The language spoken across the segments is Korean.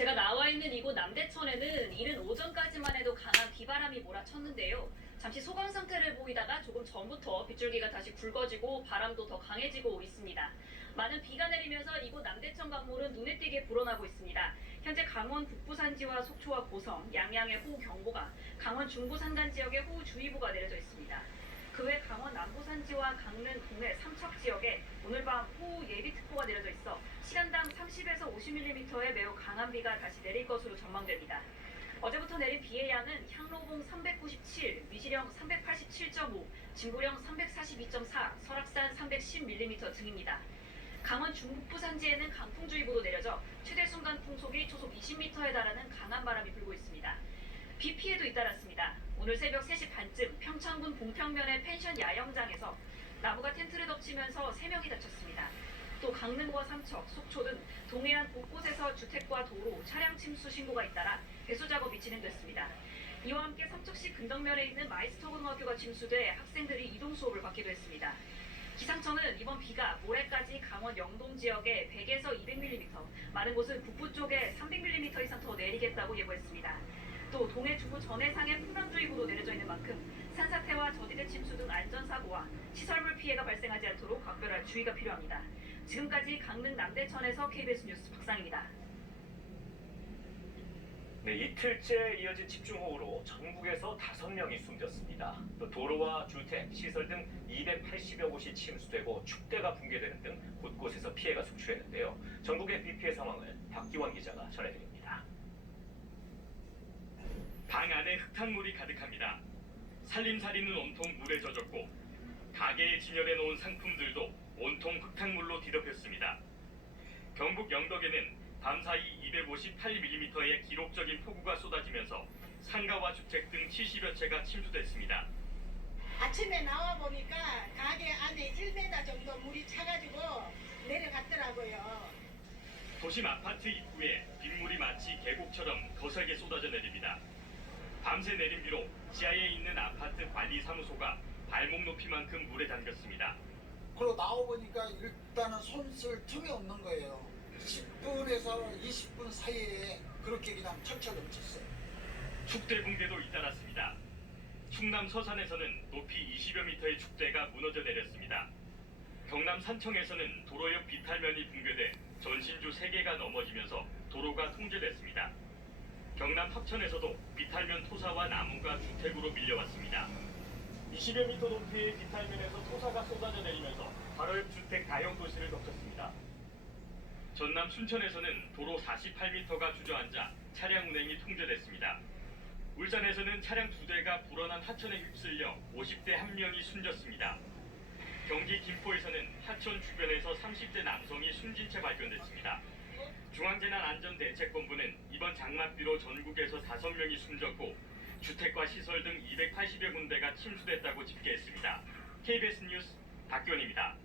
제가 나와 있는 이곳 남대천에는 이른 오전까지만 해도 강한 비바람이 몰아쳤는데요. 잠시 소강 상태를 보이다가 조금 전부터 빗줄기가 다시 굵어지고 바람도 더 강해지고 있습니다. 많은 비가 내리면서 이곳 남대천 강물은 눈에 띄게 불어나고 있습니다. 현재 강원 북부 산지와 속초와 고성, 양양에 호우경보가, 강원 중부 산간 지역에 호우주의보가 내려져 있습니다. 그 외 강원 남부 산지와 강릉, 동해, 삼척 지역에 오늘 밤 호우 예비특보가 내려져 있어 시간당 30에서 50mm의 매우 강한 비가 다시 내릴 것으로 전망됩니다. 어제부터 내린 비의 양은 향로봉 397, 미시령 387.5, 진구령 342.4, 설악산 310mm 등입니다. 강원 중북부 산지에는 강풍주의보도 내려져 최대 순간 풍속이 초속 20m에 달하는 강한 바람이 불고 있습니다. 비 피해도 잇따랐습니다. 오늘 새벽 3시 반쯤 평창군 봉평면의 펜션 야영장에서 나무가 텐트를 덮치면서 3명이 다쳤습니다. 또 강릉과 삼척, 속초 등 동해안 곳곳에서 주택과 도로, 차량 침수 신고가 잇따라 배수 작업이 진행됐습니다. 이와 함께 삼척시 근덕면에 있는 마이스터고등학교가 침수돼 학생들이 이동 수업을 받기도 했습니다. 기상청은 이번 비가 모레까지 강원 영동 지역에 100에서 200mm, 많은 곳은 북부 쪽에 300mm 이상 더 내리겠다고 예보했습니다. 또 동해 중부 전해상에 풍랑주의보도 내려져 있는 만큼 산사태와 저지대 침수 등 안전사고와 시설물 피해가 발생하지 않도록 각별한 주의가 필요합니다. 지금까지 강릉 남대천에서 KBS 뉴스 박상입니다. 네, 이틀째 이어진 집중호우로 전국에서 5명이 숨졌습니다. 또 도로와 주택, 시설 등 280여 곳이 침수되고 축대가 붕괴되는 등 곳곳에서 피해가 속출했는데요. 전국의 비 피해 상황을 박기원 기자가 전해드립니다. 방 안에 흙탕물이 가득합니다. 살림살이는 온통 물에 젖었고 가게에 진열해 놓은 상품들도 온통 흙탕물로 뒤덮였습니다. 경북 영덕에는 밤사이 258mm의 기록적인 폭우가 쏟아지면서 상가와 주택 등 70여 채가 침수됐습니다. 아침에 나와 보니까 가게 안에 1m 정도 물이 차가지고 내려갔더라고요. 도심 아파트 입구에 빗물이 마치 계곡처럼 거세게 쏟아져 내립니다. 밤새 내린 비로 지하에 있는 아파트 관리사무소가 발목 높이만큼 물에 잠겼습니다. 그리고 나와보니까 일단은 손 쓸 틈이 없는 거예요. 10분에서 20분 사이에 그렇게 그냥 철철 넘쳤어요. 축대 붕괴도 잇따랐습니다. 충남 서산에서는 높이 20여 미터의 축대가 무너져 내렸습니다. 경남 산청에서는 도로 옆 비탈면이 붕괴돼 전신주 3개가 넘어지면서 도로가 통제됐습니다. 경남 합천에서도 비탈면 토사와 나무가 주택으로 밀려왔습니다. 20여 미터 높이의 비탈면에서 토사가 쏟아져 내리면서 바로 옆 주택 다용 도시를 덮쳤습니다. 전남 순천에서는 도로 48m가 주저앉아 차량 운행이 통제됐습니다. 울산에서는 차량 2대가 불어난 하천에 휩쓸려 50대 1명이 숨졌습니다. 경기 김포에서는 하천 주변에서 30대 남성이 숨진 채 발견됐습니다. 중앙재난안전대책본부는 이번 장맛비로 전국에서 5명이 숨졌고 주택과 시설 등 280여 군데가 침수됐다고 집계했습니다. KBS 뉴스 박기원입니다.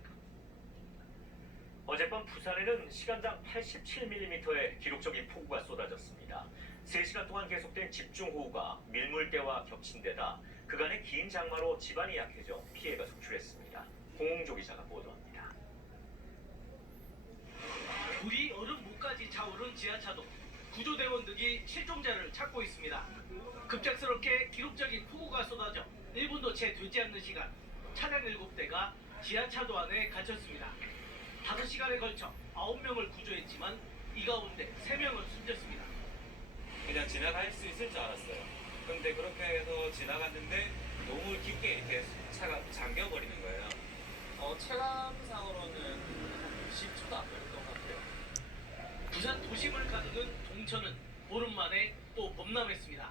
어젯밤 부산에는 시간당 87mm의 기록적인 폭우가 쏟아졌습니다. 3시간 동안 계속된 집중호우가 밀물대와 겹친 데다 그간의 긴 장마로 집안이 약해져 피해가 속출했습니다. 홍홍조 기자가 보도합니다. 물이 얼음 목까지 차오른 지하차도. 구조대원들이 실종자를 찾고 있습니다. 급작스럽게 기록적인 폭우가 쏟아져 1분도 채 되지 않는 시간 차량 7대가 지하차도 안에 갇혔습니다. 5시간에 걸쳐 9명을 구조했지만 이 가운데 3명은 숨졌습니다. 그냥 지나갈 수 있을 줄 알았어요. 근데 그렇게 해서 지나갔는데 너무 깊게 이렇게 차가 잠겨버리는 거예요. 체감상으로는 10초도 안 걸렸던 것 같아요. 부산 도심을 가두는 동천은 보름 만에 또 범람했습니다.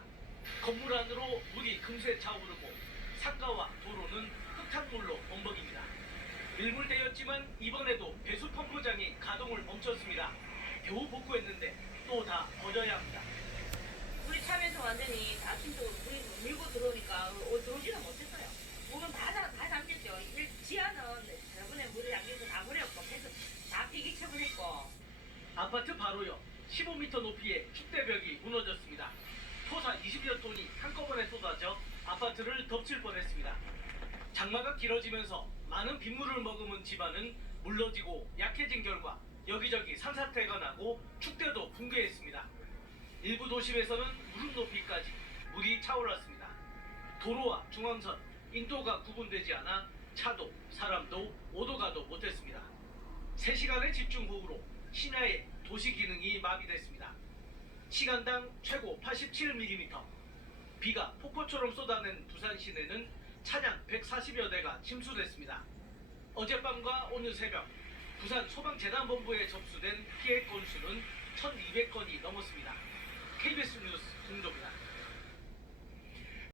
건물 안으로 물이 금세 차오르고 상가와 도로는 흙탕물로 범벅입니다. 밀물대였지만 이번에도 배수 펌프장이 가동을 멈췄습니다. 겨우 복구했는데 또 다 버려야 합니다. 물이 차면서 완전히 아침적으로 물이 밀고 들어오니까 들어오지는 못했어요. 물은 다 잠겼죠. 지하는 저번에 물이 잠겨서 다 버렸고 그래서 다 폐기 처분했고. 아파트 바로 옆 15m 높이의 축대벽이 무너졌습니다. 토사 20여 톤이 한꺼번에 쏟아져 아파트를 덮칠 뻔했습니다. 장마가 길어지면서 많은 빗물을 머금은 집안은 물러지고 약해진 결과 여기저기 산사태가 나고 축대도 붕괴했습니다. 일부 도심에서는 무릎 높이까지 물이 차올랐습니다. 도로와 중앙선, 인도가 구분되지 않아 차도 사람도 오도 가도 못했습니다. 3시간의 집중호우로 시내의 도시 기능이 마비됐습니다. 시간당 최고 87mm, 비가 폭포처럼 쏟아낸 부산 시내는 차량 140여 대가 침수됐습니다. 어젯밤과 오늘 새벽 부산 소방재난본부에 접수된 피해 건수는 1,200건이 넘었습니다. KBS 뉴스 김도입니다.